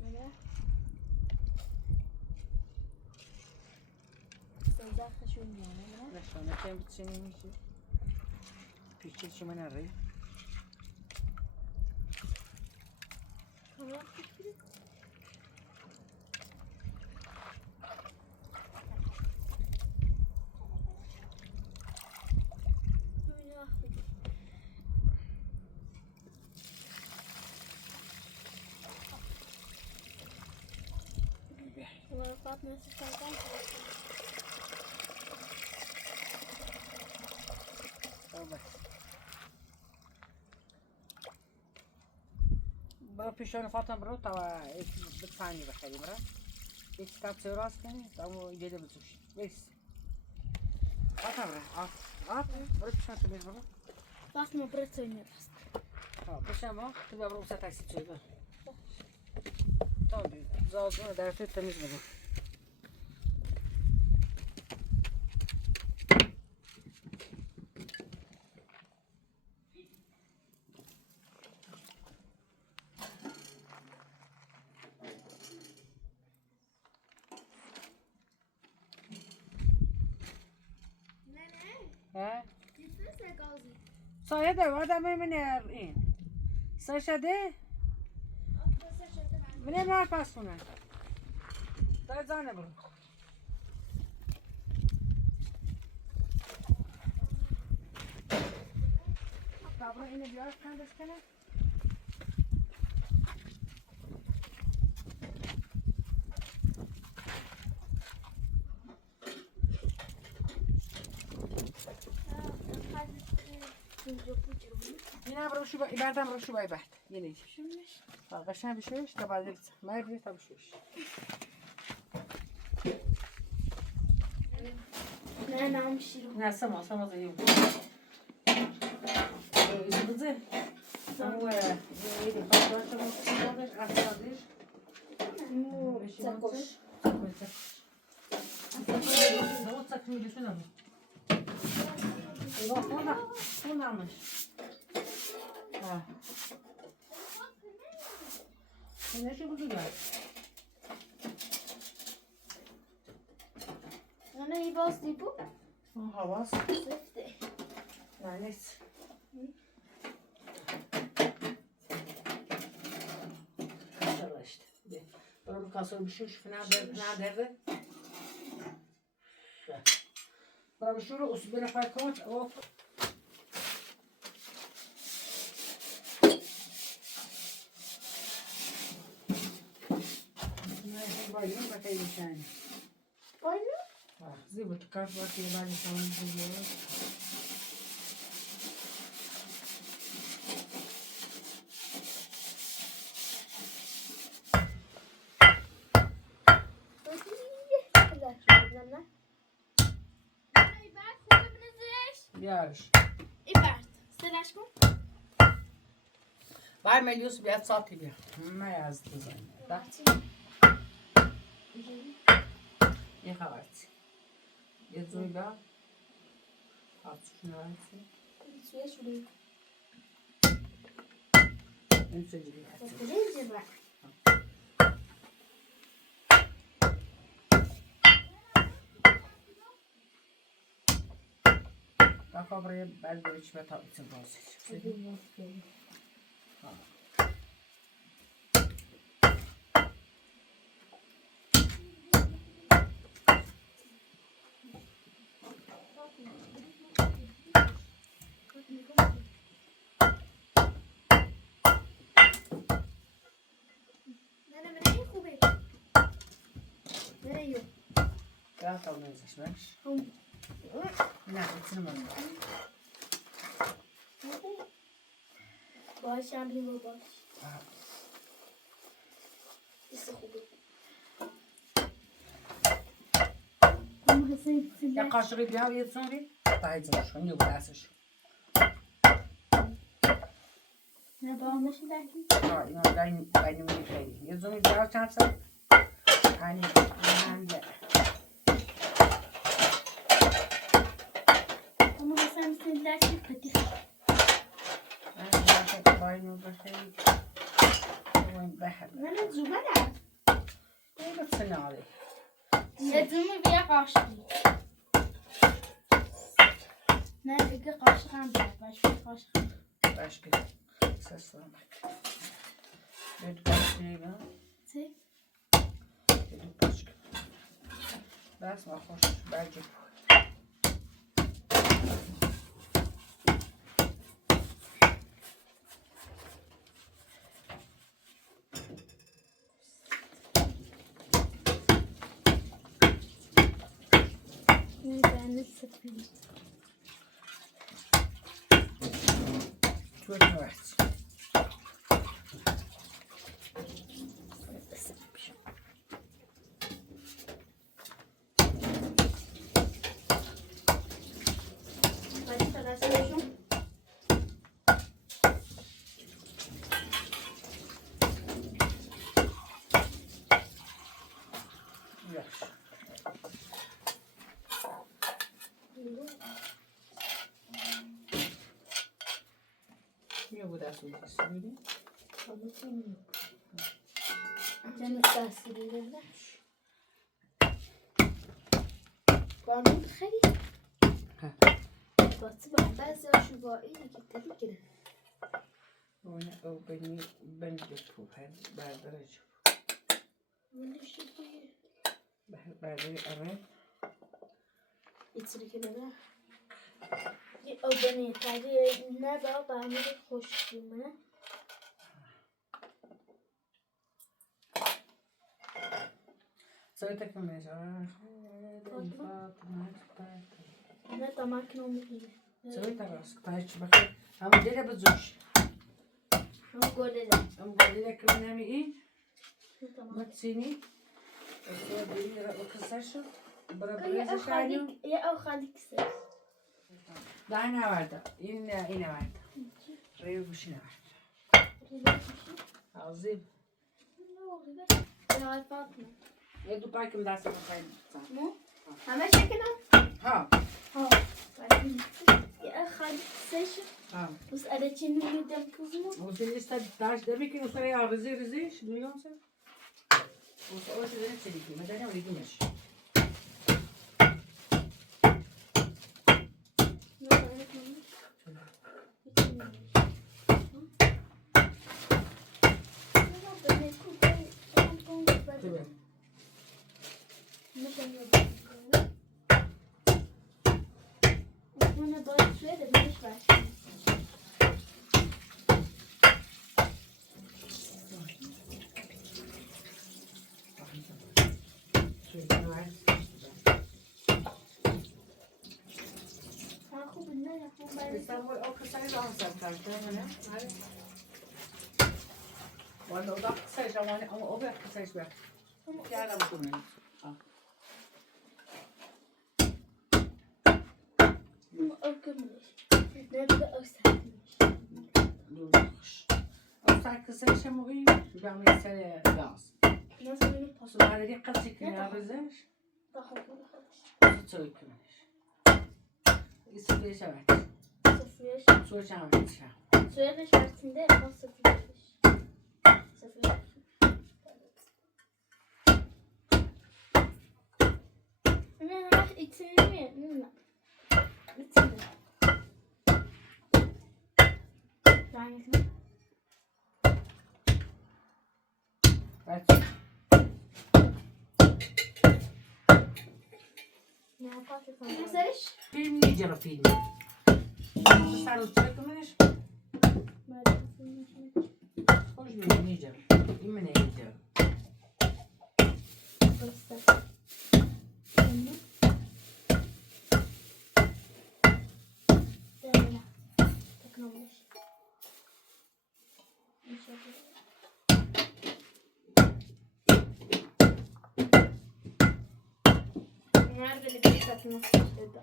نه سوزا خشون میانه نه نشانه که بچینی میشه پیچه چی من ری همه پیش بیرید Agora 4 meses para cá. برو پیشان فاطمه برو تا بتفانی بخری برا یک کتاب سراغ کنی تا مو ایده بزوش بس فاطمه برو آف برو پیشان تو برو فاطمه برو تو نیست پیشان ما تو برو وسط تاکسی چی برو تا زازون در تو تمیز برو سایه ده آدم من این سرشده من نه پس کنه در زانه برو برو اینو بیار کندش کنه اینا برو شو بعدم برو شو بعد یعنی شوش قشنگ بشوش تا بعد ما بریم تا بشوش نه نمیشیرم نه سما زیاد بزن سمو یه پاکت رو می‌ذارش اصلاًش مو سکوش زود سکولی شو نمی خون نمیش اینه چی بودی دار نه ای باز دیپو حواس سفته نه نیست برو کاسه بشوش نده برو بشور اصبر فکات او نه باید بخیر میشن باید زیبا تو کاش وقتی بعد شام می‌خوری بیارش ایبرد سلش کن بار ملیوس بیاد ساعتی بیا نه از تو زنی یه خبرتی یه زوی بیا آتوش نوانسی سویش بیم این چه جوری هستی کجای جبران بخوا برای بعد بریش به تا ایتون بازید نه خوبه نه یو بیا تا بنزش باش نه ایتون من باش هم بیم باش ایسته خوبه يا قاشري بيها ويتصوري طايزة شو نيو بلاسش نه با همش لکی اینا باید نمیدی خیلی یه زومی بیا چند سال hani ben de ama mesela misin leki pati ben zaten bayını bakayım oyun behar ne zuma ne ne de sınavı ne zuma bir kaşık ne bir kaşık hem başka kaşık başka seslamak bir kaşığı Sì. bir başka bas ma hoş belki Ben de sıkıyorum. çok evet Hadi sana söyleyeceğim. yaş niye bu da söylüyorsun Canım istersin. Barnum خیلی باتی با بعضی هاشون با اینه که دیگه o beni de çok her berdere ولش توی berdere evet ایتری که داره یه آبانی خیلی نه با برنامه خوش منه söyle takım mesela نه damak ki olmuyor. söyle takas taş bakın ama dele buzmuş Ama göre de. ama dele kırmızı iyi Tamam. matsini o dele o kısaşı beraber Ya yaşanıyor خالی kısa. daha ne vardı yine vardı reyul bir şey vardı azim Ne oldu be? Ya Fatma. ya Dubai kim derse bakayım Ne? Hemen çekelim. ha Ha. Ya خالی kısa. ha Bus aracını midem kızma. o seni ister taş demek ki o sıraya rızı duyuyor musun o sıraya çelik mesela öyle güneş Ne yapalım? tabii Bana böyle suya da bir iş var. Aku bener aku balik. İstanbul o kısayı da alsam karşıda hani. Bana o da kısayı ama o da kısayı ver. Gel ama bunu. O gümüş. Ne bir de o sertmiş. Durmuş. O say kısayı mı iyi? Ben mesela gaz. Nasıl benim pasım? Sonra dedi kaçık ya bize. Daha Su çökmüş. İstediği şey var. sıfır yaş. Su çağırmış. Suya yaş vaktinde ama sıfır yaş. Sıfır yaş. Ne var? İçini mi? Ne? İçini. Hangisini? Evet. Ne yaparsın? Ne seç? Film yiyeceğim film. Sarı çökmüş. Hoş bir yiyeceğim. Yemin yiyeceğim. Bunlar böyle bir satmak istedi.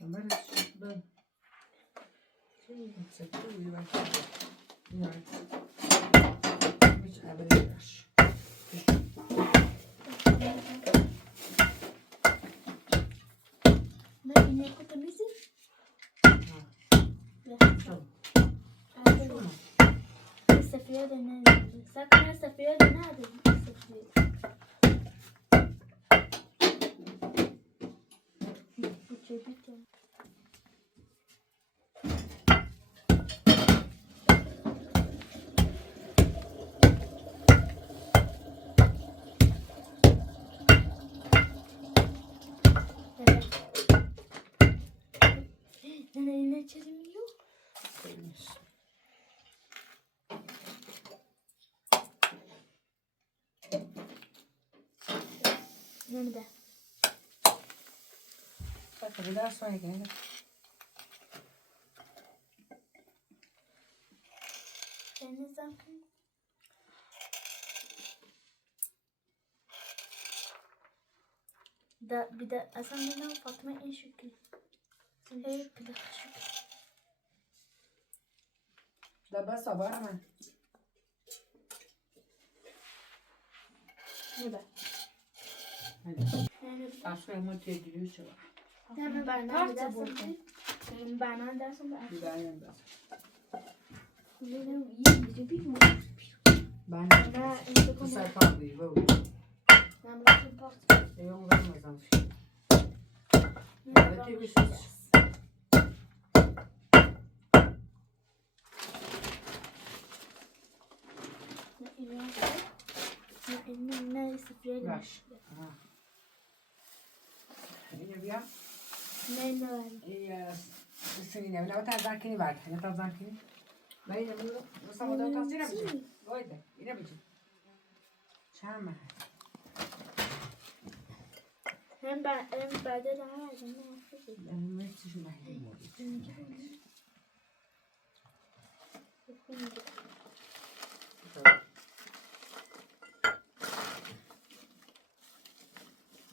Ben ben şey sektör üniversite. Hiç haber. Ne inek otamizi? Tamam. Safiye de ne? Sakın Safiye de ne dedi? Safiye. Bu çocuk ya. Evet. Ne içerim yok? Nerede? Bak bir daha sonra gene. Deniz zaten. Bir de aslında Fatma en şükür. Evet bir de şükür. Da basa var mı? Ne be? Hadi. Yani Aşkım motive ediliyor şu. ben dersin. Ben dersin ben. Bir daha yanında. Benim iyi bir mi? Ben Ben bu sayfa değil böyle. Ben bırakın part. Yok vermezsem. Ben ne sıfır Yaş. Yine bir ya. ne var? Sen yine bir tane zankini var. Ne tane zankini? Ben yine bunu sabah da tasdire mi? Oydu. Yine bir şey. Çağırma. Hem de daha verdim. Ben ne için ben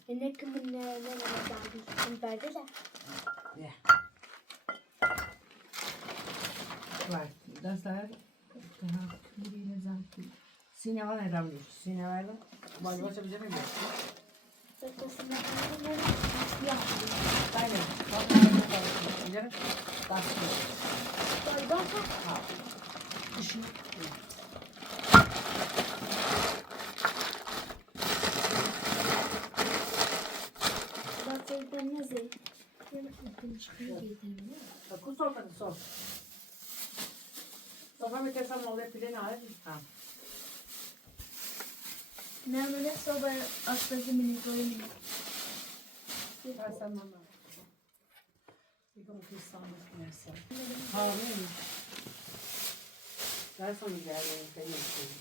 Ne kimin ne ben verdiler. Ya. Var. Daslar. Daha kümürüyle zankini. Sine var ne davranıyor? Sine var mı? Başka bir şey mi? Saklasına ne yaptım? Aynen. Gidelim. Basıyor. Galiba Ha. Düşün. ben ne zey? Kus ortada sol. Sofa mı tesam oluyor pilini al. Ha. Ne böyle soba atladı mini koyayım. Ben sen bana. Bir gün kısalmış neyse. Ha neymiş? Ben sana geldim. Ben yapayım.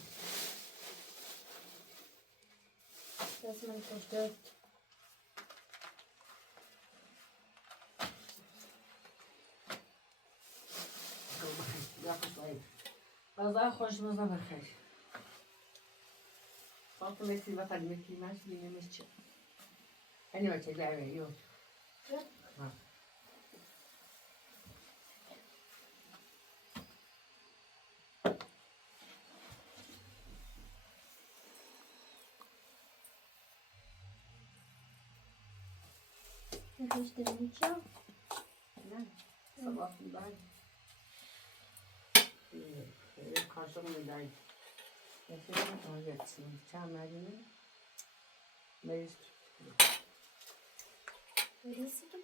Resmen koştu. Yakışmayın. Az daha hoşumuza bakar. Altı metre batar, metre maç, bilmemiz için. Hani o şeyler veriyor. Ha. Yakıştırın çok. Ne? Sabah ben karşımdayım. Yaşayalım ama geçsin. Çağmer'in meclis. Neresi ki?